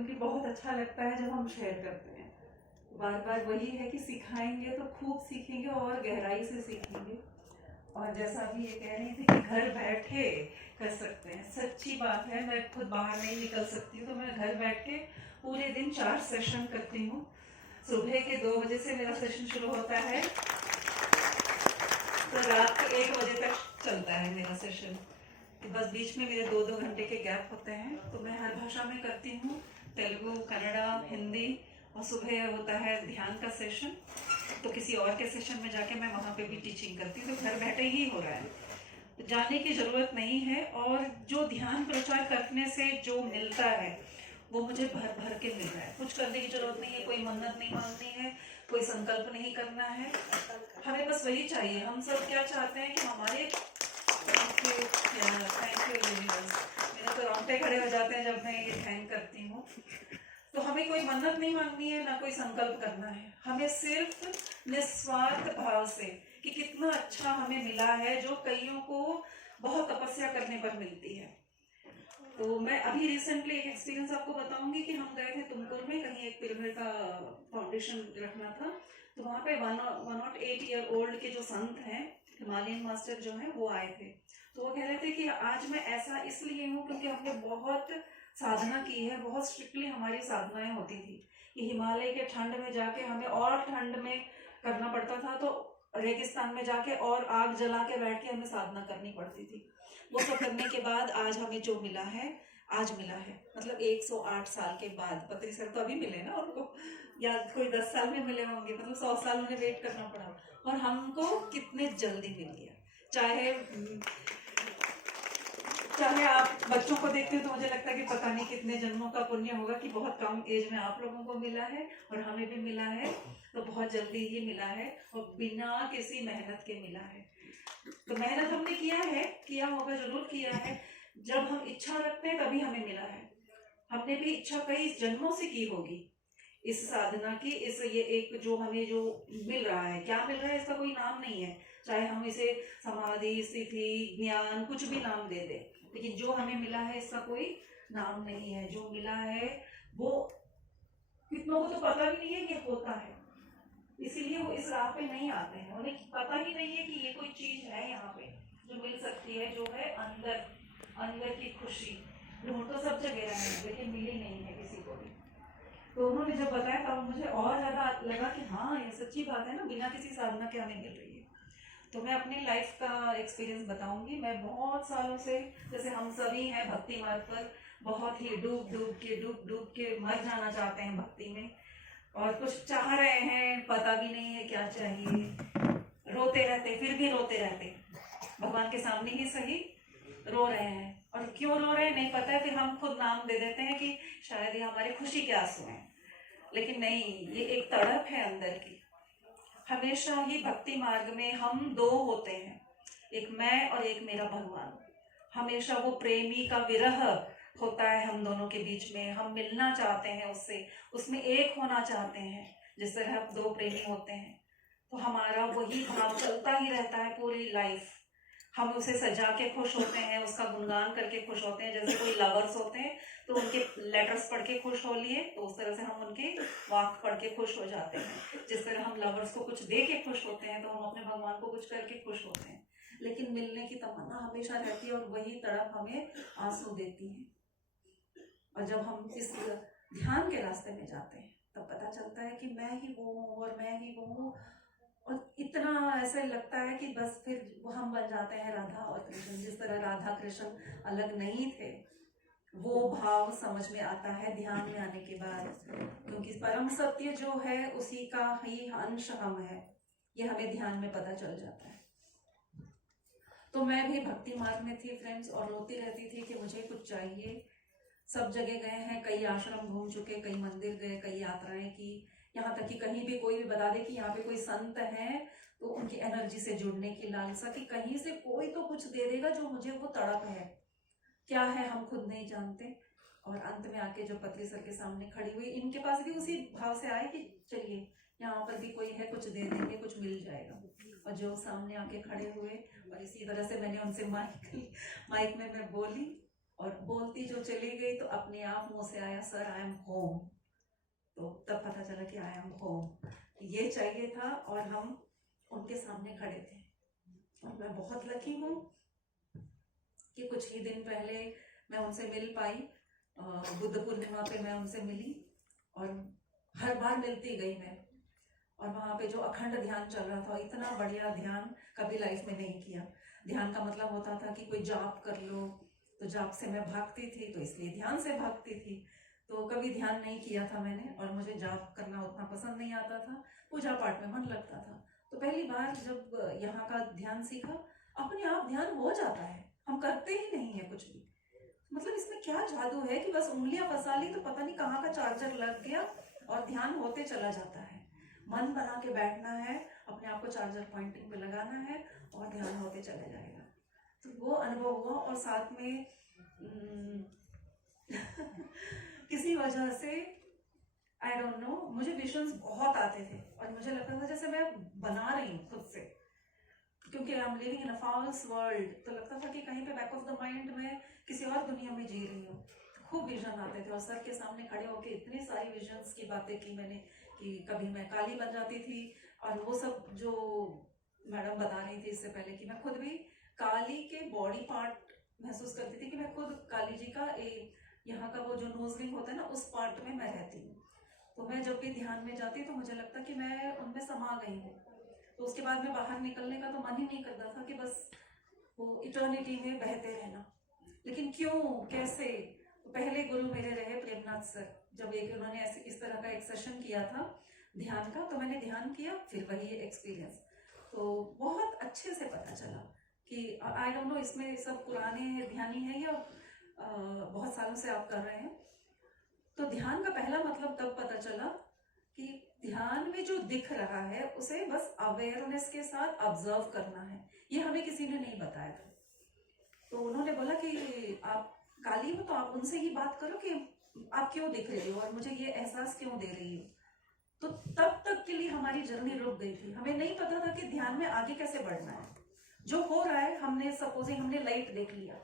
क्योंकि बहुत अच्छा लगता है जब हम शेयर करते हैं। बार बार वही है कि सिखाएंगे तो खूब सीखेंगे और गहराई से सीखेंगे। और जैसा अभी ये कह रही थी कि घर बैठे कर सकते हैं, सच्ची बात है। मैं खुद बाहर नहीं निकल सकती हूँ, तो मैं घर बैठ के पूरे दिन 4 सेशन करती हूँ। सुबह के 2 बजे से मेरा सेशन शुरू होता है, तो रात के 1 बजे तक चलता है मेरा सेशन। बस बीच में मेरे 2-2 घंटे के गैप होते हैं। तो मैं हर भाषा में करती हूँ, तेलुगु, कन्नड़ा, हिंदी। और सुबह होता है ध्यान का सेशन, तो किसी और के सेशन में जाके मैं वहाँ पे भी टीचिंग करती हूँ। तो घर बैठे ही हो रहा है, तो जाने की ज़रूरत नहीं है। और जो ध्यान प्रचार करने से जो मिलता है वो मुझे भर भर के मिल रहा है। कुछ करने की जरूरत नहीं है, कोई मन्नत नहीं मांगनी है, कोई संकल्प नहीं करना है। हमें बस वही चाहिए। हम सब क्या चाहते हैं कि हमारे थैंक यू यूनिवर्स, मेरे तो रोंगटे खड़े हो जाते हैं जब मैं ये थैंक करती हूँ। तो हमें कोई मन्नत नहीं मांगनी है, ना कोई संकल्प करना है। हमें सिर्फ निस्वार्थ भाव से कि कितना अच्छा हमें मिला है, जो कईयों को बहुत तपस्या करने पर मिलती है। तो मैं अभी रिसेंटली एक एक्सपीरियंस आपको बताऊंगी कि हम गए थे तुमकुर में, कहीं एक पिरामिड का फाउंडेशन रखना था। तो वहाँ पे 108 ईयर ओल्ड के जो संत हैं, हिमालयन मास्टर जो हैं, वो आए थे। तो वो कह रहे थे कि आज मैं ऐसा इसलिए हूँ क्योंकि हमने बहुत साधना की है, बहुत स्ट्रिक्टली हमारी साधनाएं होती थी कि हिमालय के ठंड में जाके हमें और ठंड में करना पड़ता था, तो रेगिस्तान में जाके और आग जला के बैठ के हमें साधना करनी पड़ती थी। वो सब करने के बाद आज हमें जो मिला है, आज मिला है, मतलब 108 साल के बाद। पत्री सर तो अभी मिले ना उनको, या कोई 10 साल में मिले होंगे, मतलब 100 साल उन्हें वेट करना पड़ा, और हमको कितने जल्दी मिल गया। चाहे चाहे आप बच्चों को देखते हो तो मुझे लगता है कि पता नहीं कितने जन्मों का पुण्य होगा कि बहुत कम एज में आप लोगों को मिला है और हमें भी मिला है। तो बहुत जल्दी ही मिला है और बिना किसी मेहनत के मिला है। तो मेहनत हमने किया होगा, जरूर किया है। जब हम इच्छा रखते हैं तभी हमें मिला है। हमने भी इच्छा कई जन्मों से की होगी इस साधना की। इस ये एक जो हमें जो मिल रहा है, क्या मिल रहा है इसका कोई नाम नहीं है। चाहे हम इसे समाधि, स्थिति, ज्ञान, कुछ भी नाम दे दे, लेकिन जो हमें मिला है इसका कोई नाम नहीं है। जो मिला है वो कितनों को तो पता भी नहीं है कि होता है, इसीलिए वो इस राह पे नहीं आते हैं। उन्हें पता ही नहीं है कि ये कोई चीज है यहाँ पे जो मिल सकती है, जो है अंदर, अंदर की खुशी। ढूंढ तो सब जगह रहे हैं लेकिन मिली नहीं है किसी को भी। तो उन्होंने जब बताया तब मुझे और ज्यादा लगा कि हाँ, ये सच्ची बात है ना, बिना किसी साधना के हमें मिल रही है। तो मैं अपनी लाइफ का एक्सपीरियंस बताऊंगी। मैं बहुत सालों से, जैसे हम सभी हैं भक्ति मार्ग पर, बहुत ही डूब डूब के मर जाना चाहते हैं भक्ति में, और कुछ चाह रहे हैं, पता भी नहीं है क्या चाहिए, रोते रहते, फिर भी रोते रहते, भगवान के सामने ही सही रो रहे हैं। और क्यों रो रहे हैं नहीं पता है, फिर हम खुद नाम दे देते हैं कि शायद ये हमारी खुशी के आंसू हैं। लेकिन नहीं, ये एक तड़प है अंदर की। हमेशा ही भक्ति मार्ग में हम दो होते हैं, एक मैं और एक मेरा भगवान। हमेशा वो प्रेमी का विरह होता है हम दोनों के बीच में। हम मिलना चाहते हैं उससे, उसमें एक होना चाहते हैं, जिस तरह दो प्रेमी होते हैं। तो हमारा वही भाव चलता ही रहता है पूरी लाइफ। हम उसे सजा के खुश होते हैं, उसका गुणगान करके खुश होते हैं। जैसे कोई लवर्स होते हैं तो उनके लेटर्स पढ़ के खुश हो लिए, तो उस तरह से हम उनके वाक्य पढ़ के खुश हो जाते हैं। जिस तरह हम लवर्स को कुछ दे के खुश होते हैं, तो हम अपने भगवान को कुछ करके खुश होते हैं। लेकिन मिलने की तमन्ना हमेशा रहती है और वही तड़प हमें आंसू देती है। और जब हम इस ध्यान के रास्ते में जाते हैं तब पता चलता है कि मैं ही वो हूँ और मैं ही वो हूँ। और इतना ऐसा लगता है कि बस फिर वो हम बन जाते हैं राधा और कृष्ण। जिस तरह राधा कृष्ण अलग नहीं थे, वो भाव समझ में आता है ध्यान में आने के बाद, क्योंकि परम सत्य जो है उसी का ही अंश हम है, ये हमें ध्यान में पता चल जाता है। तो मैं भी भक्ति मार्ग में थी फ्रेंड्स, और रोती रहती थी कि मुझे कुछ चाहिए। सब जगह गए हैं, कई आश्रम घूम चुके, कई मंदिर गए, कई यात्राएं की, यहाँ तक कि कहीं भी कोई भी बता दे कि यहाँ पे कोई संत है, तो उनकी एनर्जी से जुड़ने की लालसा, कि कहीं से कोई तो कुछ दे देगा जो मुझे वो तड़प है। क्या है हम खुद नहीं जानते। और अंत में आके जब पत्री सर के सामने खड़ी हुई, इनके पास भी उसी भाव से आए कि चलिए यहाँ पर भी कोई है, कुछ दे देंगे, कुछ मिल जाएगा। और जो सामने आके खड़े हुए, और इसी तरह से मैंने उनसे माइक में मैं बोली, और बोलती जो चली गई तो अपने आप मुंह से आया, सर आई एम होम। तो तब पता चला कि आई एम होम ये चाहिए था, और हम उनके सामने खड़े थे। और मैं बहुत लकी हूँ कि कुछ ही दिन पहले मैं उनसे मिल पाई, बुद्ध पूर्णिमा पे मैं उनसे मिली, और हर बार मिलती गई मैं। और वहाँ पे जो अखंड ध्यान चल रहा था, इतना बढ़िया ध्यान कभी लाइफ में नहीं किया। ध्यान का मतलब होता था कि कोई जाप कर लो, तो जाप से मैं भागती थी, तो इसलिए ध्यान से भागती थी। तो कभी ध्यान नहीं किया था मैंने, और मुझे जाप करना उतना पसंद नहीं आता था, पूजा पाठ में मन लगता था। तो पहली बार जब यहाँ का ध्यान सीखा, अपने आप ध्यान हो जाता है, हम करते ही नहीं है कुछ भी। मतलब इसमें क्या जादू है कि बस उंगलियां फंसा ली तो पता नहीं कहाँ का चार्जर लग गया और ध्यान होते चला जाता है। मन बना के बैठना है, अपने आप को चार्जर पॉइंटिंग पे लगाना है और ध्यान होते चला जाएगा। तो वो अनुभव हुआ। और साथ में किसी वजह से आई डोंट नो, मुझे विजन्स बहुत आते थे और मुझे लगता था जैसे मैं बना रही हूँ खुद से, क्योंकि I am living in a false world. तो लगता था कि कहीं पे बैक ऑफ द माइंड में किसी और दुनिया में जी रही हूँ। खूब विजन आते थे और सर के सामने खड़े होकर इतनी सारी विजन्स की बातें की मैंने, कि कभी मैं काली बन जाती थी। और वो सब जो मैडम बता रही थी इससे पहले, कि मैं खुद भी काली के बॉडी पार्ट महसूस करती थी, कि मैं खुद काली जी का यहाँ का वो जो नोज रिंग होता है ना, उस पार्ट में मैं रहती हूँ। तो मैं जब भी ध्यान में जाती तो मुझे लगता कि मैं उनमें समा गई हूँ। तो उसके बाद में बाहर निकलने का तो मन ही नहीं करता था, कि बस वो इटर्निटी में बहते रहना। लेकिन क्यों, कैसे? तो पहले गुरु मेरे रहे प्रेमनाथ सर। जब एक उन्होंने ऐसे इस तरह का एक सेशन किया था ध्यान का, तो मैंने ध्यान किया, फिर वही एक्सपीरियंस। तो बहुत अच्छे से पता चला कि आई डोंट नो इसमें सब पुराने ध्यानी है या बहुत सालों से आप कर रहे हैं। तो ध्यान का पहला मतलब तब पता चला कि ध्यान में जो दिख रहा है उसे बस अवेयरनेस के साथ ऑब्जर्व करना है। ये हमें किसी ने नहीं बताया था। तो उन्होंने बोला कि आप काली हो तो आप उनसे ही बात करो कि आप क्यों दिख रही हो और मुझे ये एहसास क्यों दे रही हो। तो तब तक के लिए हमारी जर्नी रुक गई थी। हमें नहीं पता था कि ध्यान में आगे कैसे बढ़ना है। जो हो रहा है, हमने सपोजिंग हमने लाइट देख लिया,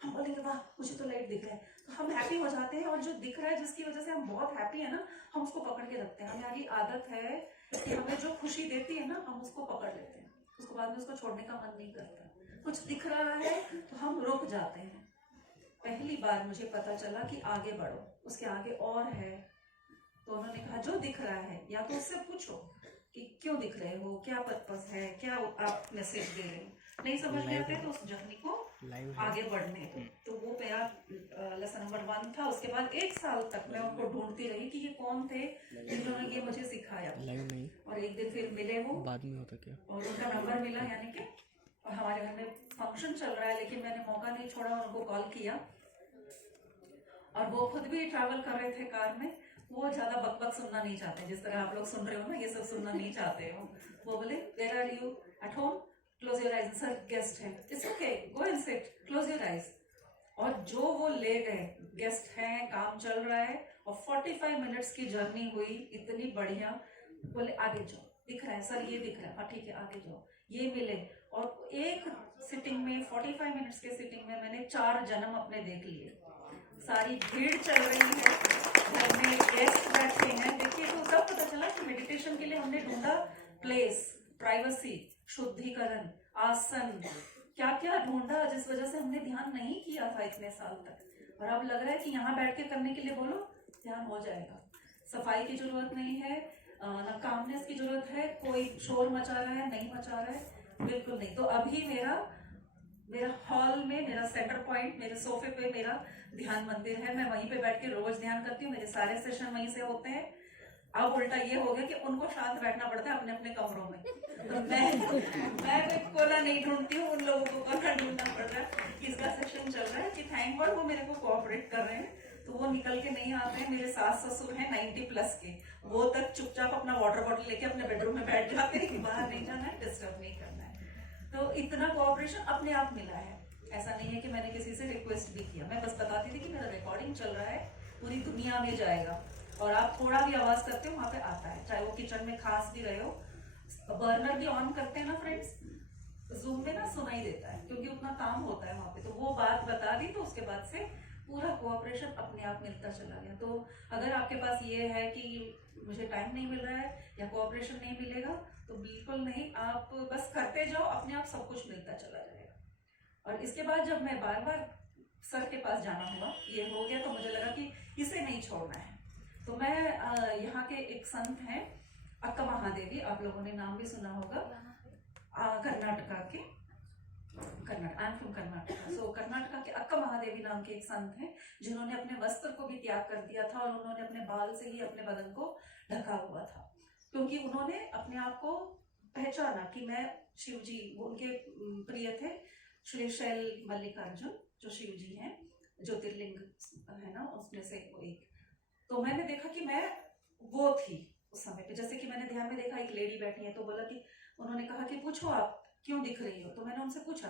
हम बोलेंगे वाह मुझे तो लाइट दिख रहा है, तो हम हैप्पी हो जाते हैं। और जो दिख रहा है जिसकी वजह से हम बहुत हैप्पी है ना, हम उसको पकड़ के रखते हैं। हमारी आदत है कि हमें जो खुशी देती है ना, हम उसको पकड़ लेते हैं, उसको बाद में उसको छोड़ने का मन नहीं करता। कुछ दिख रहा है तो हम रुक जाते हैं। पहली बार मुझे पता चला कि आगे बढ़ो, उसके आगे और है। तो उन्होंने कहा जो दिख रहा है, या तो उससे पूछो कि क्यों दिख रहे हो, क्या पर्पस है, क्या आप मैसेज दे रहे हो। नहीं समझ में आते तो उस जर्नी को आगे बढ़ने दो। तो वो मेरा लेसन नंबर 1 था। उसके बाद 1 साल तक मैं उनको ढूंढती रही कि ये कौन थे जिन्होंने ये मुझे सिखाया। और एक दिन फिर मिले वो, बाद में होता क्या, और उनका नंबर मिला, यानी कि और हमारे घर में फंक्शन चल रहा है, लेकिन मैंने मौका नहीं छोड़ा, उनको कॉल किया। और वो खुद भी ट्रैवल कर रहे थे कार में। वो ज्यादा बकबक सुनना नहीं चाहते, जिस तरह आप लोग सुन रहे हो ना, ये सब सुनना नहीं चाहते हो। वो बोले where are you, at home, close your eyes, sir guest है, it's okay go and sit, close your eyes. और जो वो ले गए, गेस्ट हैं, काम चल रहा है, और 45 मिनट्स की जर्नी हुई, इतनी बढ़िया। बोले आगे जाओ, दिख रहा है सर, ये दिख रहा है, हाँ ठीक है आगे जाओ। ये मिले, और एक सिटिंग में 45 मिनट्स के सिटिंग में मैंने 4 जन्म अपने देख लिए। सारी भीड़ चल रही है, घर में गेस्ट बैठे हैं। देखिए, तो तब पता चला कि मेडिटेशन के लिए हमने ढूंढा प्लेस, प्राइवेसी, शुद्धिकरण, आसन, क्या क्या ढूंढा, जिस वजह से हमने ध्यान नहीं किया था इतने साल तक। और अब लग रहा है कि यहाँ बैठ के करने के लिए बोलो, ध्यान हो जाएगा। सफाई की जरूरत नहीं है, ना कामनेस की जरूरत है, कोई शोर मचा रहा है नहीं मचा रहा है, बिल्कुल नहीं। तो अभी मेरा हॉल में मेरा सेंटर पॉइंट, मेरे सोफे पे मेरा ध्यान मंदिर है। मैं वहीं पे बैठ के रोज ध्यान करती हूँ, मेरे सारे सेशन वहीं से होते हैं। अब उल्टा ये हो गया कि उनको शांत बैठना पड़ता है अपने अपने कमरों में। तो मैं कोई कोना नहीं ढूंढती हूँ, उन लोगों को कोना ढूंढना पड़ रहा है। किसका सेशन चल रहा है कि थैंक गॉड वो मेरे को कोऑपरेट कर रहे हैं, तो वो निकल के नहीं आते हैं। मेरे सास ससुर हैं 90+ के, वो तक चुपचाप अपना वाटर बॉटल लेके अपने बेडरूम में बैठ जाते हैं कि बाहर नहीं जाना है, डिस्टर्ब नहीं करना है। तो इतना कोऑपरेशन अपने आप मिला है। ऐसा नहीं है कि मैंने किसी से रिक्वेस्ट भी किया, मैं बस बताती थी कि मेरा रिकॉर्डिंग चल रहा है, पूरी दुनिया में जाएगा, और आप थोड़ा भी आवाज करते हो वहां पे आता है, चाहे वो किचन में खास भी रहे हो। बर्नर भी ऑन करते हैं ना फ्रेंड्स, जूम में ना सुनाई देता है, क्योंकि उतना काम होता है वहां पे। तो वो बात बता दी, तो उसके बाद से पूरा कोऑपरेशन अपने आप मिलता चला गया। तो अगर आपके पास ये है कि मुझे टाइम नहीं मिल रहा है या कोऑपरेशन नहीं मिलेगा, तो बिल्कुल नहीं, आप बस करते जाओ, अपने आप सब कुछ मिलता चला जाएगा। और इसके बाद जब मैं बार बार सर के पास जाना हुआ, ये हो गया, तो मुझे लगा कि इसे नहीं छोड़ना है। तो मैं यहाँ के एक संत हैं अक्का महादेवी, आप लोगों ने नाम भी सुना होगा, कर्नाटका के, आई एम फ्रॉम कर्नाटका। सो कर्नाटका के अक्का महादेवी नाम के एक संत हैं जिन्होंने अपने वस्त्र को भी त्याग कर दिया था और उन्होंने अपने बाल से ही अपने बदन को ढका हुआ था, क्योंकि उन्होंने अपने आप को पहचाना कि मैं शिव जी, वो उनके प्रिय थे श्री शैल मल्लिकार्जुन, जो शिव जी हैं, ज्योतिर्लिंग है ना, उसमें से वो एक। तो मैंने देखा कि मैं वो थी उस समय पे। जैसे कि मैंने ध्यान में देखा एक लेडी बैठी है, तो बोला कि, उन्होंने कहा कि पूछो आप क्यों दिख रही हो। तो मैंने उनसे पूछा,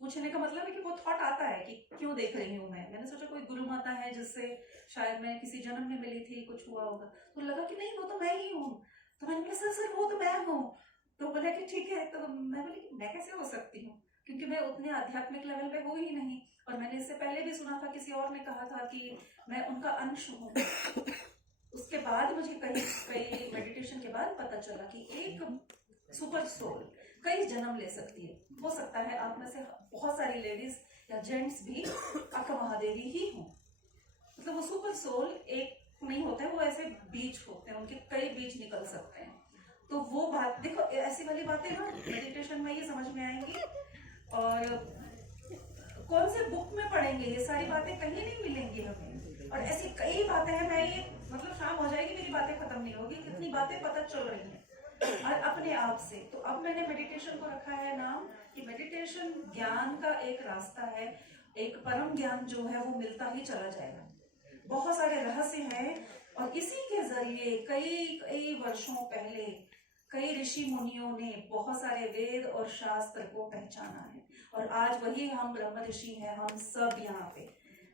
पूछने का मतलब है कि वो थॉट आता है कि क्यों देख रही हूँ मैंने सोचा कोई गुरु माता है जिससे शायद मैं किसी जन्म में मिली थी, कुछ हुआ होगा। तो लगा कि नहीं, वो तो मैं ही हूँ। तो मैंने बोला सर सर वो तो मैं हूँ। तो बोला कि ठीक है। तो मैं बोली कि मैं कैसे हो सकती हूँ, क्योंकि मैं उतने आध्यात्मिक लेवल पे हो ही नहीं। और मैंने इससे पहले भी सुना था, किसी और ने कहा था कि मैं उनका अंश हूँ। उसके बाद मुझे कई मेडिटेशन के बाद पता चला कि एक सुपर सोल कई जन्म ले सकती है। हो सकता है आप में से बहुत सारी लेडीज या जेंट्स भी अक्का महादेवी ही हों। मतलब वो सुपर सोल एक नहीं होता है, वो ऐसे बीज होते हैं, उनके कई बीज निकल सकते हैं। तो वो बात देखो, ऐसी वाली बातें ना मेडिटेशन में ये समझ में आएंगी, और कौन से बुक में पढ़ेंगे, ये सारी बातें कहीं नहीं मिलेंगी हमें। और ऐसी कई बातें हैं, मैं ये मतलब शाम हो जाएगी मेरी बातें खत्म नहीं होगी, कितनी बातें पता चल रही हैं और अपने आप से। तो अब मैंने मेडिटेशन को रखा है नाम कि मेडिटेशन ज्ञान का एक रास्ता है, एक परम ज्ञान जो है वो मिलता ही चला जाएगा। बहुत सारे रहस्य हैं, और इसी के जरिए कई वर्षों पहले कई ऋषि मुनियों ने बहुत सारे वेद और शास्त्र को पहचाना है। और आज वही हम ब्रह्म ऋषि हैं, हम सब यहाँ पे,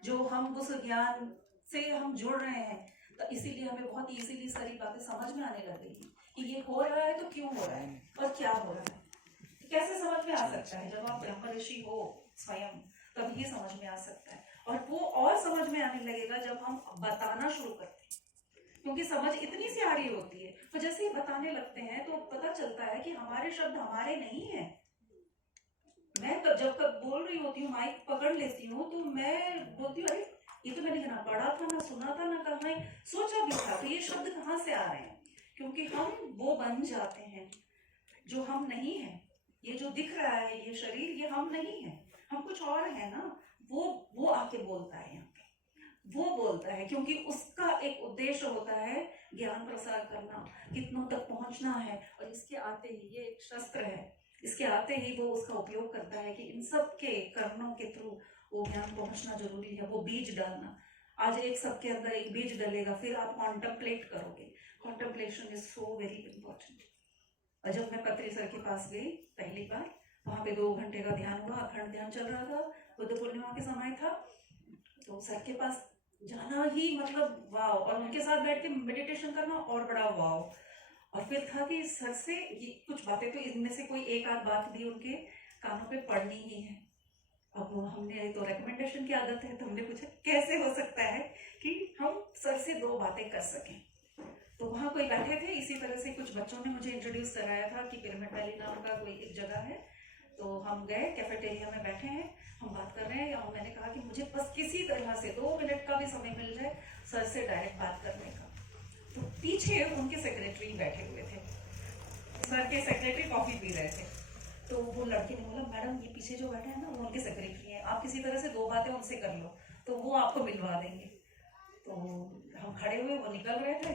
जो हम उस ज्ञान से हम जुड़ रहे हैं। तो इसीलिए हमें बहुत इजीली सारी बातें समझ में आने लग गई कि ये हो रहा है तो क्यों हो रहा है और क्या हो रहा है। कैसे समझ में आ सकता है, जब आप ब्रह्म ऋषि हो स्वयं, तब ये समझ में आ सकता है। और वो और समझ में आने लगेगा जब हम बताना शुरू करते हैं, क्योंकि समझ इतनी सी आ रही होती है। तो जैसे ही बताने लगते हैं तो पता चलता है कि हमारे शब्द हमारे नहीं है। मैं जब तक बोल रही होती हूँ, माइक पकड़ लेती हूँ, तो मैं बोलती हूँ अरे ये तो मैंने ना पढ़ा था, ना सुना था, ना कहीं सोचा भी था, तो ये शब्द कहाँ से आ रहे हैं। क्योंकि हम वो बन जाते हैं जो हम नहीं है। ये जो दिख रहा है ये शरीर, ये हम नहीं है, हम कुछ और है ना। वो आके बोलता है यहाँ पे, वो बोलता है, क्योंकि उसका एक उद्देश्य होता है ज्ञान प्रसार करना, कितनों तक पहुंचना है। और इसके आते ही, ये एक शस्त्र है, इसके आते ही वो उसका उपयोग करता है कि इन सब के कर्मों के थ्रू वो ज्ञान पहुंचना जरूरी है, वो बीज डालना। आज एक सबके अंदर एक बीज डलेगा, फिर आप कॉन्टेम्पलेट करोगे। Contemplation is so very important. और जब मैं पत्री सर के पास गई पहली बार, वहां पे 2 घंटे का ध्यान हुआ, अखंड ध्यान चल रहा था, बुद्ध पूर्णिमा के समय था। तो सर के पास जाना ही मतलब वाव, और उनके साथ बैठ के मेडिटेशन करना और बड़ा वाव। और फिर था कि सर से ये कुछ बातें, तो इनमें से कोई एक आध बात भी उनके कानों पे पड़नी ही है। अब हमने तो रिकमेंडेशन की आदत है, तो हमने पूछा कैसे हो सकता है कि हम सर से 2 बातें कर सकें। तो वहाँ कोई बैठे थे, इसी तरह से कुछ बच्चों ने मुझे इंट्रोड्यूस कराया था कि पिरामिड वैली नाम का कोई एक जगह है। तो हम गए, कैफेटेरिया में बैठे हैं, हम बात कर रहे हैं, और मैंने कहा कि मुझे बस किसी तरह से 2 मिनट का भी समय मिल जाए सर से डायरेक्ट बात करने का। तो पीछे उनके सेक्रेटरी बैठे हुए थे, सर के सेक्रेटरी कॉफी पी रहे थे। तो वो लड़के ने बोला मैडम ये पीछे जो बैठे हैं ना, वो उनके सेक्रेटरी हैं, आप किसी तरह से 2 बातें उनसे कर लो तो वो आपको मिलवा देंगे। तो हम खड़े हुए, वो निकल रहे थे,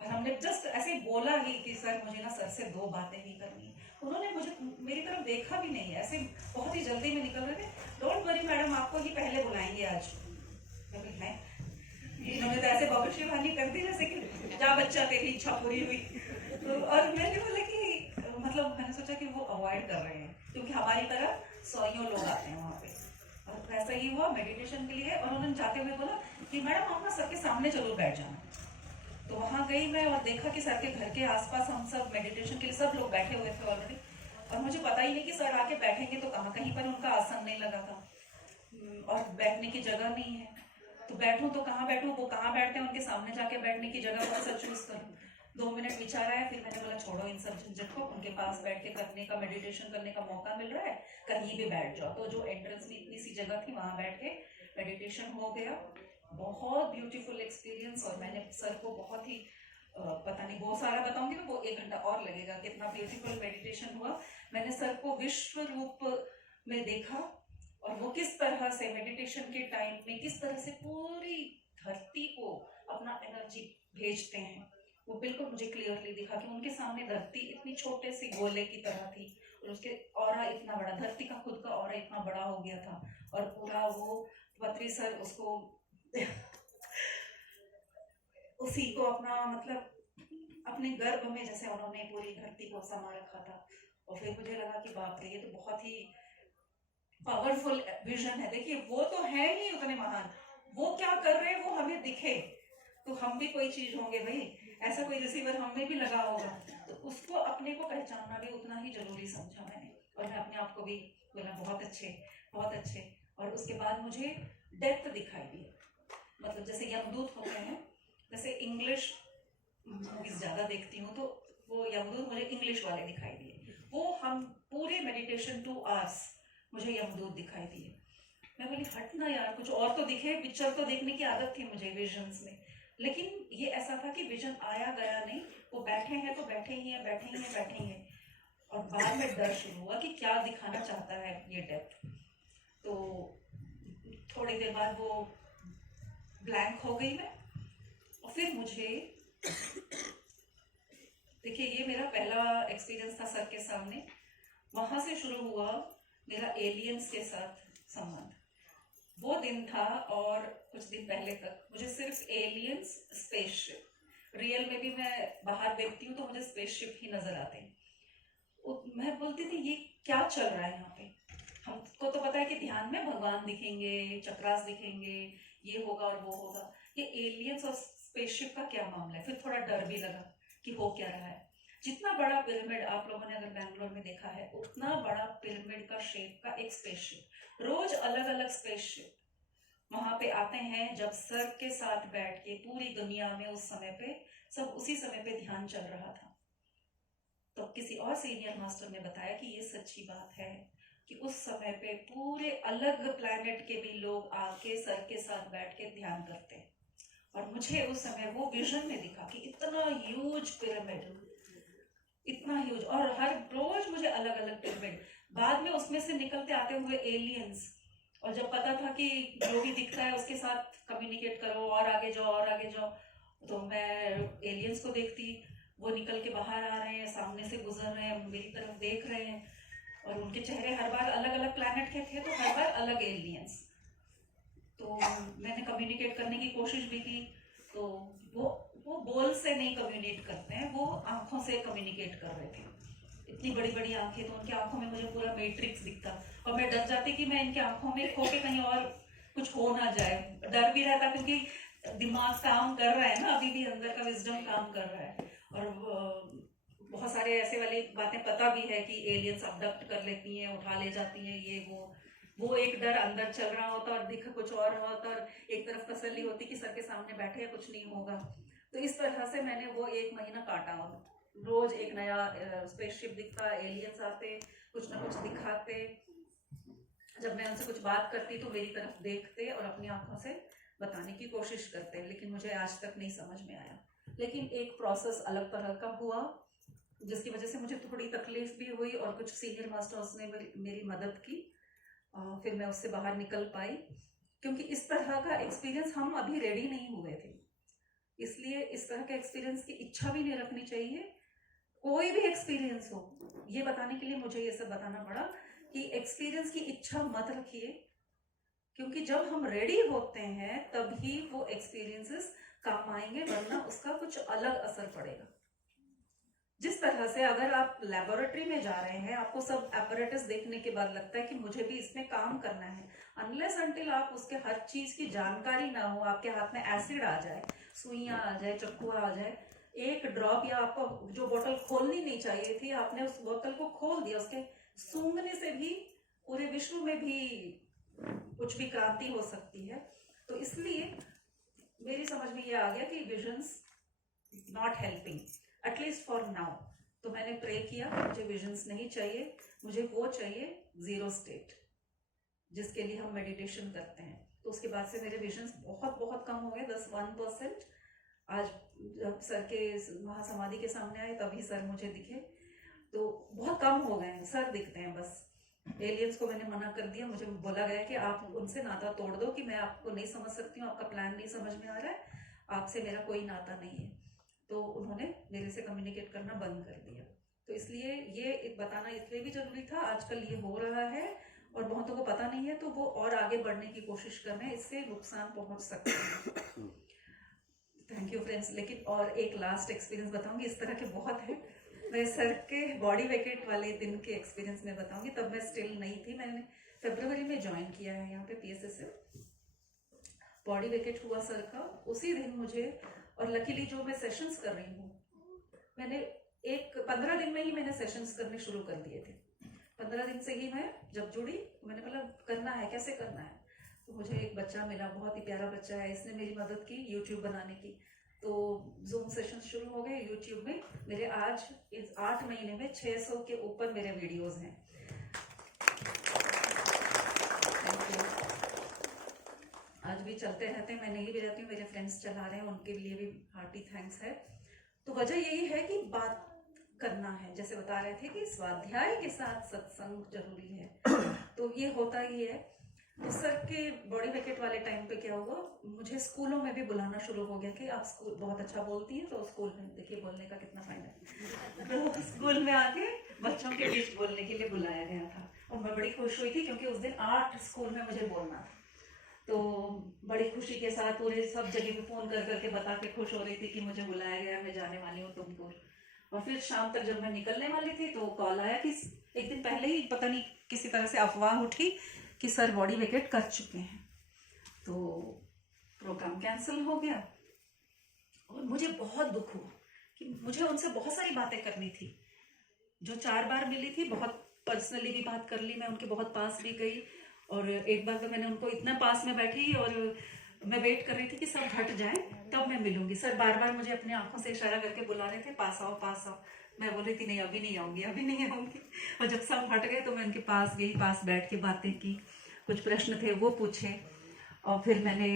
और हमने जस्ट ऐसे बोला ही कि सर मुझे ना सर से 2 बातें ही करनी है। उन्होंने मुझे मेरी तरफ देखा भी नहीं, ऐसे बहुत ही जल्दी में निकल रहे थे। डोंट वरी मैडम, आपको ही पहले बुलाएंगे आज। मैं इन्होंने तो ऐसे भविष्यवाणी कर दी जैसे कि जा बच्चा तेरी इच्छा पूरी हुई। तो और मैंने बोला कि मतलब मैंने सोचा कि वो अवॉइड कर रहे हैं, क्योंकि हमारी तरफ 100 लोग आते हैं वहाँ पे। और वैसा ही हुआ मेडिटेशन के लिए, और उन्होंने जाते हुए बोला कि मैडम आप ना सर के सामने जरूर बैठ जाना। तो वहाँ गई मैं, और देखा कि सर के घर के आसपास हम सब मेडिटेशन के लिए सब लोग बैठे हुए थे ऑलरेडी। और मुझे पता ही नहीं कि सर आके बैठेंगे तो कहाँ, कहीं पर उनका आसन नहीं लगा था। और बैठने की जगह नहीं है, तो बैठूं तो कहाँ बैठूं, वो कहाँ बैठते हैं, उनके सामने जाके बैठने की जगह कौन सा चूज करूं। 2 मिनट विचार आया, फिर मैंने बोला छोड़ो इन सब झंझट को, उनके पास बैठ के करने का, मेडिटेशन करने का मौका मिल रहा है, कहीं भी बैठ जाओ। तो जो एंट्रेंस में इतनी सी जगह थी वहां बैठ के मेडिटेशन हो गया। बहुत ब्यूटीफुल एक्सपीरियंस। और मैंने सर को बहुत ही पता नहीं, बहुत सारा बताऊंगी तो वो 1 घंटा और लगेगा, कितना ब्यूटीफुल मेडिटेशन हुआ। मैंने सर को विश्व रूप में देखा, और वो किस तरह से मेडिटेशन के टाइम में किस तरह से पूरी धरती को अपना एनर्जी भेजते हैं, वो बिल्कुल मुझे क्लियरली दिखा कि उनके सामने धरती इतनी छोटे से गोले की तरह थी, और उसके ऑरा इतना बड़ा, धरती का खुद का ऑरा इतना बड़ा हो गया था। और पूरा वो पत्री सर उसको उसी को अपना मतलब अपने गर्भ में जैसे उन्होंने पूरी धरती को समा रखा था। और फिर मुझे लगा कि बाप रे, ये तो बहुत ही पावरफुल विजन है। देखिए वो तो है ही उतने महान, वो क्या कर रहे हैं वो हमें दिखे तो हम भी कोई चीज होंगे भाई। ऐसा कोई रिसीवर हम में भी लगा होगा, तो उसको अपने को पहचानना भी उतना ही जरूरी समझा मैंने। और मैं अपने आप को भी बोला बहुत अच्छे, बहुत अच्छे। और उसके बाद मुझे डेप्थ दिखाई दी, मतलब जैसे यमदूत होते हैं, जैसे इंग्लिश मूवीज ज्यादा देखती हूँ तो वो यमदूत मुझे इंग्लिश वाले दिखाई दिए। वो हम पूरे मेडिटेशन 2 आवर्स मुझे यमदूत दिखाई दिए। मैं बोली हट ना यार, कुछ और तो दिखे, पिक्चर तो देखने की आदत थी मुझे विजन्स में, लेकिन ये ऐसा था कि विजन आया गया नहीं, वो बैठे हैं तो बैठे ही हैं, बैठे ही हैं, बैठे ही हैं। और बाद में डर शुरू हुआ कि क्या दिखाना चाहता है ये डेप्थ। तो थोड़ी देर बाद वो ब्लैंक हो गई मैं। और फिर मुझे देखिए, ये मेरा पहला एक्सपीरियंस था सर के सामने। वहां से शुरू हुआ मेरा एलियंस के साथ संबंध। वो दिन था, और कुछ दिन पहले तक मुझे सिर्फ एलियंस, स्पेसशिप, रियल में भी मैं बाहर देखती हूँ तो मुझे स्पेसशिप ही नजर आते हैं। मैं बोलती थी ये क्या चल रहा है यहाँ पे। हमको तो पता है कि ध्यान में भगवान दिखेंगे, चक्रास दिखेंगे, ये होगा और वो होगा, ये एलियंस और स्पेसशिप का क्या मामला है। फिर थोड़ा डर भी लगा कि हो क्या रहा है। जितना बड़ा पिरामिड आप लोगों ने अगर बैंगलोर में देखा है, उतना बड़ा पिरामिड का शेप का एक स्पेसशिप, रोज अलग अलग स्पेसशिप वहां पे आते हैं। जब सर के साथ बैठ के पूरी दुनिया में उस समय पे सब उसी समय पे ध्यान चल रहा था, तो किसी और सीनियर मास्टर ने बताया कि ये सच्ची बात है कि उस समय पे पूरे अलग प्लैनेट के भी लोग आके सर के साथ बैठ के ध्यान करते हैं। और मुझे उस समय वो विजन में दिखा कि इतना ह्यूज पिरामिड, इतना ह्यूज, और हर रोज मुझे अलग अलग पिरामिड, बाद में उसमें से निकलते आते हुए एलियंस। और जब पता था कि जो भी दिखता है उसके साथ कम्युनिकेट करो, और आगे जाओ और आगे जाओ, तो मैं एलियंस को देखती, वो निकल के बाहर आ रहे हैं, सामने से गुजर रहे हैं, मेरी तरफ देख रहे हैं, और उनके चेहरे हर बार अलग अलग प्लैनेट के थे, तो हर बार अलग एलियंस। तो मैंने कम्युनिकेट करने की कोशिश भी की, तो वो बोल से नहीं कम्युनिकेट करते हैं, वो आंखों से कम्युनिकेट कर रहे थे। इतनी बड़ी बड़ी आंखें, तो उनकी आंखों में मुझे पूरा मैट्रिक्स दिखता, और मैं डर जाती कि मैं इनकी आंखों में खो के कहीं और कुछ हो ना जाए। डर भी रहता क्योंकि दिमाग काम कर रहा है ना, अभी भी अंदर का विजडम काम कर रहा है। और बहुत सारे ऐसे वाली बातें पता भी है कि एलियंस अबडक्ट कर लेती हैं, उठा ले जाती हैं, ये वो एक डर अंदर चल रहा होता और दिख कुछ और रहा होता, और एक तरफ तसल्ली होती कि सर के सामने बैठे हैं, कुछ नहीं होगा। तो इस तरह से मैंने वो 1 महीना काटा। रोज एक नया स्पेसशिप दिखता, एलियंस आते, कुछ ना कुछ दिखाते, जब मैं उनसे कुछ बात करती तो मेरी तरफ देखते और अपनी आंखों से बताने की कोशिश करते, लेकिन मुझे आज तक नहीं समझ में आया। लेकिन एक प्रोसेस अलग तरह का हुआ, जिसकी वजह से मुझे थोड़ी तकलीफ भी हुई, और कुछ सीनियर मास्टर्स ने मेरी मदद की, फिर मैं उससे बाहर निकल पाई। क्योंकि इस तरह का एक्सपीरियंस हम अभी रेडी नहीं हुए थे, इसलिए इस तरह के एक्सपीरियंस की इच्छा भी नहीं रखनी चाहिए। कोई भी एक्सपीरियंस हो, ये बताने के लिए मुझे ये सब बताना पड़ा कि एक्सपीरियंस की इच्छा मत रखिए, क्योंकि जब हम रेडी होते हैं तभी वो एक्सपीरियंसेस काम आएंगे, वरना उसका कुछ अलग असर पड़ेगा। जिस तरह से अगर आप लेबोरेटरी में जा रहे हैं, आपको सब एपरेटस देखने के बाद लगता है कि मुझे भी इसमें काम करना है, अनलेस अनटिल आप उसके हर चीज की जानकारी ना हो, आपके हाथ में एसिड आ जाए, सुइयां आ जाए, चक्कुआ आ जाए, एक ड्रॉप, या आपको जो बोतल खोलनी नहीं चाहिए थी आपने उस बोतल को खोल दिया, उसके सूंघने से भी पूरे विश्व में भी कुछ भी क्रांति हो सकती है। तो इसलिए मेरी समझ में ये आ गया कि visions not helping at least for now. तो मैंने प्रे किया, मुझे विजन्स नहीं चाहिए, मुझे वो चाहिए जीरो स्टेट जिसके लिए हम मेडिटेशन करते हैं। तो उसके बाद से मेरे विजन्स बहुत बहुत कम हो गए, 1%। आज जब सर के महासमाधि के सामने आए तभी सर मुझे दिखे, तो बहुत कम हो गए हैं, सर दिखते हैं बस। एलियंस को मैंने मना कर दिया, मुझे बोला गया कि आप उनसे नाता तोड़ दो कि मैं आपको नहीं समझ सकती हूँ, आपका प्लान नहीं समझ में आ रहा है, आपसे मेरा कोई नाता नहीं है। तो उन्होंने मेरे से कम्युनिकेट करना बंद कर दिया। तो इसलिए ये एक बताना इसलिए भी जरूरी था। आजकल ये हो रहा है और बहुतों को पता नहीं है, तो वो और आगे बढ़ने की कोशिश कर रहे हैं, इससे नुकसान पहुंच सकते हैं। Thank you friends. लेकिन और एक लास्ट एक्सपीरियंस बताऊंगी, इस तरह के बहुत है। मैं सर के बॉडी वेकेट वाले दिन के एक्सपीरियंस में बताऊंगी, तब मैं स्टिल नहीं थी, मैंने फरवरी में ज्वाइन किया है यहाँ पे PSSF। बॉडी वेकेट हुआ सर का उसी दिन मुझे, और लकीली जो मैं सेशंस कर रही हूँ, मैंने 15 दिन में ही मैंने सेशंस करने शुरू कर दिए थे। 15 दिन से ही मैं जब जुड़ी, मैंने बोला करना है, कैसे करना है। तो मुझे एक बच्चा मिला, बहुत ही प्यारा बच्चा है, इसने मेरी मदद की यूट्यूब बनाने की। तो जूम सेशन शुरू हो गए यूट्यूब में मेरे। आज इस 8 महीने में 600 के ऊपर मेरे वीडियोस हैं। आज भी चलते रहते हैं, मैं नहीं भी रहती हूँ, मेरे फ्रेंड्स चला रहे हैं, उनके लिए भी हार्टी थैंक्स है। तो वजह यही है कि बात करना है, जैसे बता रहे थे कि स्वाध्याय के साथ सत्संग जरूरी है। तो ये होता ही है। तो सर के बॉडी वेकेट वाले टाइम पे क्या हुआ, मुझे स्कूलों में भी बुलाना शुरू हो गया कि आप स्कूल बहुत अच्छा बोलती हैं, तो स्कूल में देखिए बोलने का कितना फायदा है। तो स्कूल में आके बच्चों के बीच बोलने के लिए बुलाया गया था, और मैं बड़ी खुश हुई थी क्योंकि उस दिन 8 स्कूल में मुझे बोलना था। तो बड़ी खुशी के साथ पूरे सब जगह पे फोन कर करके बता के खुश हो रही थी कि मुझे बुलाया गया, मैं जाने वाली हूँ तुमपुर। और फिर शाम तक जब मैं निकलने वाली थी तो कॉल आया कि एक दिन पहले ही पता नहीं किसी तरह से अफवाह उठी कि सर बॉडी वेकेट कर चुके हैं। तो प्रोग्राम कैंसिल हो गया और मुझे बहुत दुख हुआ कि मुझे उनसे बहुत सारी बातें करनी थी। जो 4 बार मिली थी, बहुत पर्सनली भी बात कर ली, मैं उनके बहुत पास भी गई। और एक बार तो मैंने उनको इतना पास में बैठी और मैं वेट कर रही थी कि सब हट जाएं तब मैं मिलूंगी। सर बार बार मुझे अपनी आंखों से इशारा करके बुला रहे थे, पास आओ पास आओ। मैं बोली थी नहीं अभी नहीं आऊंगी, अभी नहीं आऊंगी। और जब सब हट गए तो मैं उनके पास गई, पास बैठ के बातें की, कुछ प्रश्न थे वो पूछे। और फिर मैंने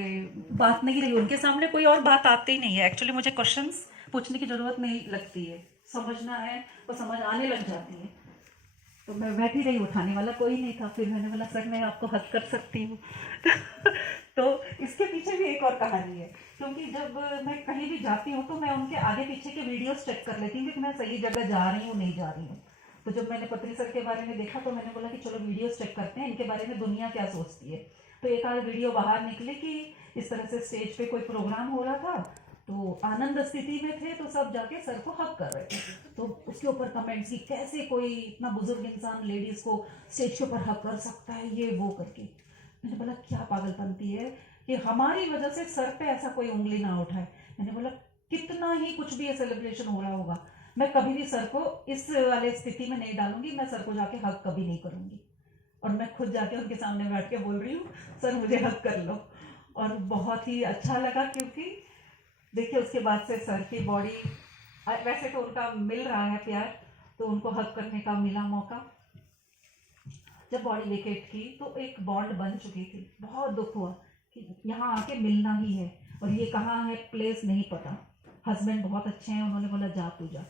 बात नहीं रही उनके सामने, कोई और बात आती ही नहीं है एक्चुअली, मुझे क्वेश्चंस पूछने की जरूरत नहीं लगती है, समझना है तो समझ आने लग जाती है। तो मैं बैठी रही, उठाने वाला कोई नहीं था। फिर मैंने बोला सर मैं आपको हक कर सकती हूँ। तो इसके पीछे भी एक और कहानी है, क्योंकि जब मैं कहीं भी जाती हूँ तो मैं उनके आगे पीछे के वीडियोस चेक कर लेती हूँ कि मैं सही जगह जा रही हूँ नहीं जा रही हूँ। तो जब मैंने पत्री सर के बारे में देखा तो मैंने बोला कि चलो वीडियोस चेक करते हैं, इनके बारे में दुनिया क्या सोचती है। तो एक आध वीडियो बाहर निकले कि इस तरह से स्टेज पे कोई प्रोग्राम हो रहा था, तो आनंद स्थिति में थे, तो सब जाके सर को हक कर रहे थे। तो उसके ऊपर कमेंट्स की कैसे कोई इतना बुजुर्ग इंसान लेडीज को स्टेज के ऊपर हक कर सकता है, ये वो करके। मैंने बोला क्या पागलपंती है कि हमारी वजह से सर पे ऐसा कोई उंगली ना उठाए। मैंने बोला कितना ही कुछ भी ये सेलिब्रेशन हो रहा होगा, मैं कभी भी सर को इस वाले स्थिति में नहीं डालूंगी, मैं सर को जाके हक कभी नहीं करूंगी। और मैं खुद जाके उनके सामने बैठ के बोल रही हूँ सर मुझे हक कर लो। और बहुत ही अच्छा लगा, क्योंकि देखिए उसके बाद से सर की बॉडी, वैसे तो उनका मिल रहा है प्यार, तो उनको हक करने का मिला मौका। जब बॉडी वेकेट की तो एक बॉन्ड बन चुकी थी, बहुत दुख हुआ कि यहाँ आके मिलना ही है। और ये कहाँ है प्लेस नहीं पता, हस्बैंड बहुत अच्छे हैं, उन्होंने बोला जा तू जा।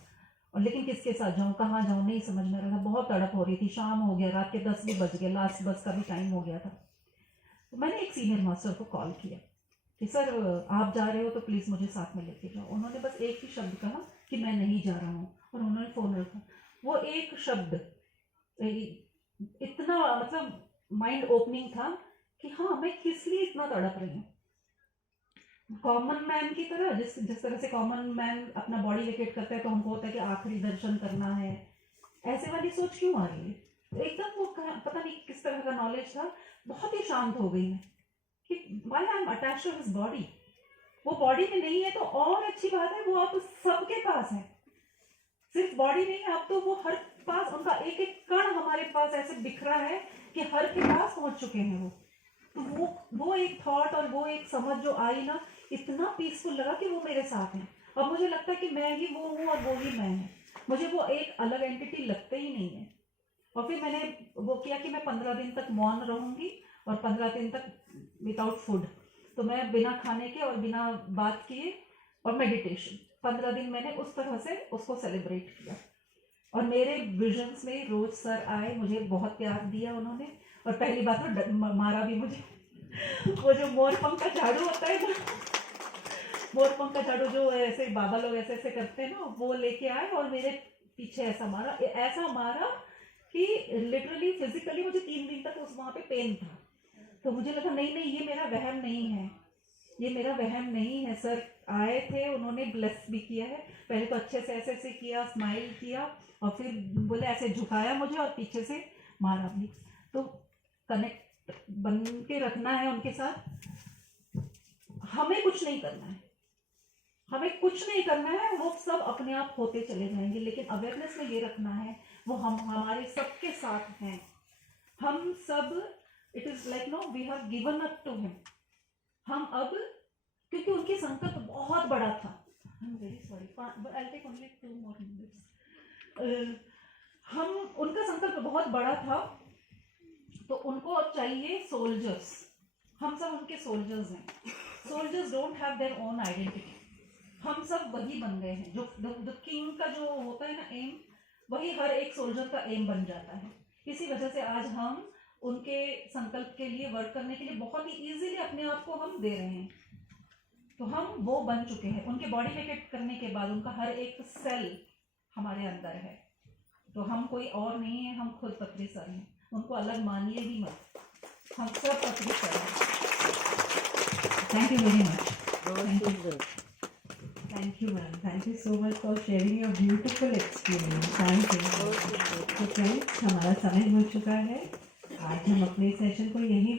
और लेकिन किसके साथ जाऊँ कहाँ जाऊँ नहीं समझ में आ रहा था, बहुत तड़प हो रही थी, शाम हो गया, रात के 10 भी बज गए, लास्ट बस का भी टाइम हो गया था। तो मैंने एक सीनियर मास्टर को कॉल किया कि सर आप जा रहे हो तो प्लीज़ मुझे साथ में लेके जाओ। उन्होंने बस एक ही शब्द कहा कि मैं नहीं जा रहा हूँ, और उन्होंने फ़ोन रखा। वो एक शब्द इतना मतलब माइंड ओपनिंग था कि हाँ मैं किस लिए इतना तड़प रही हूँ। कॉमन मैन की तरह, जिस तरह से कॉमन मैन अपना बॉडी वेकेट करता है तो हमको होता है कि आखिरी दर्शन करना है, ऐसे वाली सोच क्यों आ रही है। तो एकदम वो पता नहीं किस तरह का नॉलेज था, बहुत ही शांत हो गई मैं कि why I am attached to his body. वो बॉडी में नहीं है तो और अच्छी बात है, वो आप सबके पास है, सिर्फ बॉडी नहीं है, अब तो वो हर पास, उनका एक एक कण हमारे पास ऐसे बिखरा है कि हर के पास पहुंच चुके हैं वो। तो वो एक थॉट और वो एक समझ जो आई ना, इतना पीसफुल लगा कि वो मेरे साथ हैं। और मुझे लगता है कि मैं ही वो हूँ और वो ही मैं हूँ, मुझे वो एक अलग एंटिटी लगते ही नहीं है। और फिर मैंने वो किया कि मैं 15 दिन तक मौन रहूंगी और 15 दिन तक विदाउट फूड, तो मैं बिना खाने के और बिना बात किए और मेडिटेशन 15 दिन मैंने उस तरह से उसको सेलिब्रेट किया। और मेरे विजन्स में रोज सर आए, मुझे बहुत प्यार दिया उन्होंने। और पहली बात तो मारा भी मुझे वो जो मोरपंख का झाड़ू होता है ना, मोरपंख का झाड़ू जो ऐसे बाबा लोग ऐसे ऐसे करते हैं ना, वो लेके आए और मेरे पीछे ऐसा मारा कि लिटरली फिजिकली मुझे 3 दिन तक उस वहां पे पेन था। तो मुझे लगा नहीं नहीं, ये मेरा वहम नहीं है, ये मेरा वहम नहीं है। सर आए थे, उन्होंने ब्लेस भी किया है। पहले तो अच्छे से ऐसे ऐसे किया, स्माइल किया, और फिर बोले ऐसे झुकाया मुझे और पीछे से मारा भी। तो कनेक्ट बन के रखना है उनके साथ, हमें कुछ नहीं करना है, हमें कुछ नहीं करना है, वो सब अपने आप होते चले जाएंगे। लेकिन अवेयरनेस में ये रखना है वो हम हमारे सबके साथ हैं, हम सब। It is like no we have given up to him. हम अब, क्योंकि उनकी संकल्प बहुत बड़ा था। I am very sorry, I take only 2 more minutes। हम, उनका संकल्प बहुत बड़ा था, तो उनको अब चाहिए सोल्जर्स। हम सब उनके सोल्जर्स हैं। Soldiers don't have their own identity, हम सब वही बन गए हैं। जो किंग का जो होता है ना एम, वही हर एक सोल्जर का एम बन जाता है। इसी वजह से आज हम उनके संकल्प के लिए वर्क करने के लिए बहुत ही इजीली अपने आप को हम दे रहे हैं। तो हम वो बन चुके हैं। उनके बॉडी वेकेट करने के बाद उनका हर एक सेल हमारे अंदर है। तो हम कोई और नहीं है, हम खुद पत्री सर हैं। उनको अलग मानिए ही मत, हम सब पत्री सर हैं। Thank you very much. Thank you, ma'am. Thank you so much for sharing your beautiful experience. Thank you. तो फ्रेंड्स, हमारा समय हो चुका है। आज हम अपने सेशन को यहीं